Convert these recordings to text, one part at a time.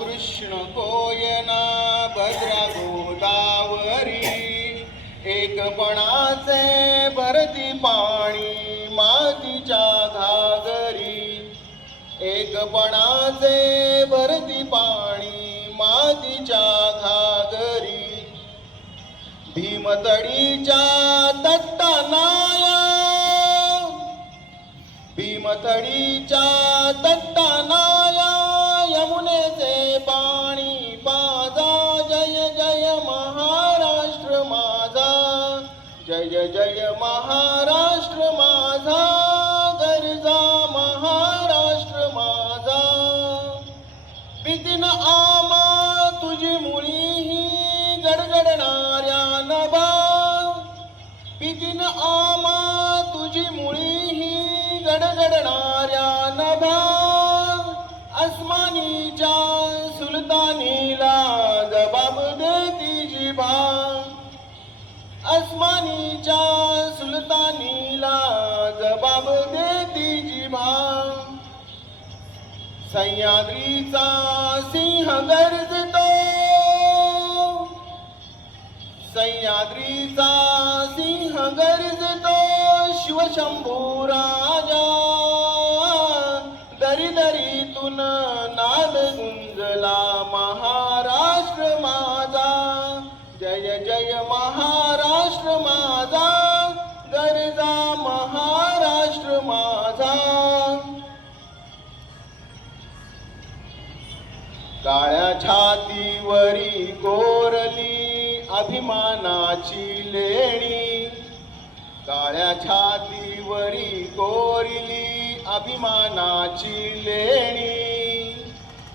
कृष्ण कोयना भद्रा गोदावरी एकपणाचे भरती पाणी मातीच्या घागरी. एकपणाचे भरती पाणी मातीच्या घागरी. भीमतडीच्या तट्टानाया भीमतडीच्या तट्टाना जय जय महाराष्ट्र माझा गरजा महाराष्ट्र माझा. विदिन आमा तुझी मुळी ही गडगडणाऱ्या नबा विदिन आमा तुझी मुळी ही गडगडणाऱ्या नभा. अस्मानीच्या सुलतानीला जबाब देती जिभा अस्मानीच्या सुलतानीला जबाब देती जिभा सह्याद्रीचा सिंह गर्जतो. सह्याद्रीचा सिंह गरजतो. शिवशंभू राजा. दरी दरीतून नाद गुंजला महा माझा. काळ्या छातीवरी कोरली अभिमानाची लेणी. काळ्या छातीवरी कोरली अभिमानाची लेणी.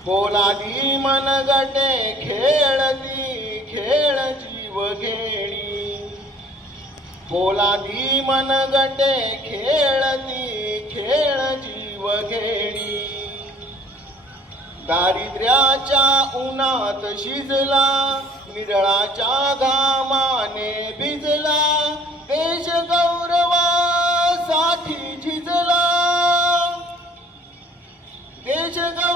पोलादी मनगटे खेळती खेळ जीव घेणी. बोलादी मनगटे खेळती खेळ जीव घेणी. दारिद्र्याच्या उन्हात शिजला निरळाच्या घामाने भिजला देश गौरवासाठी झिजला. देश गौरव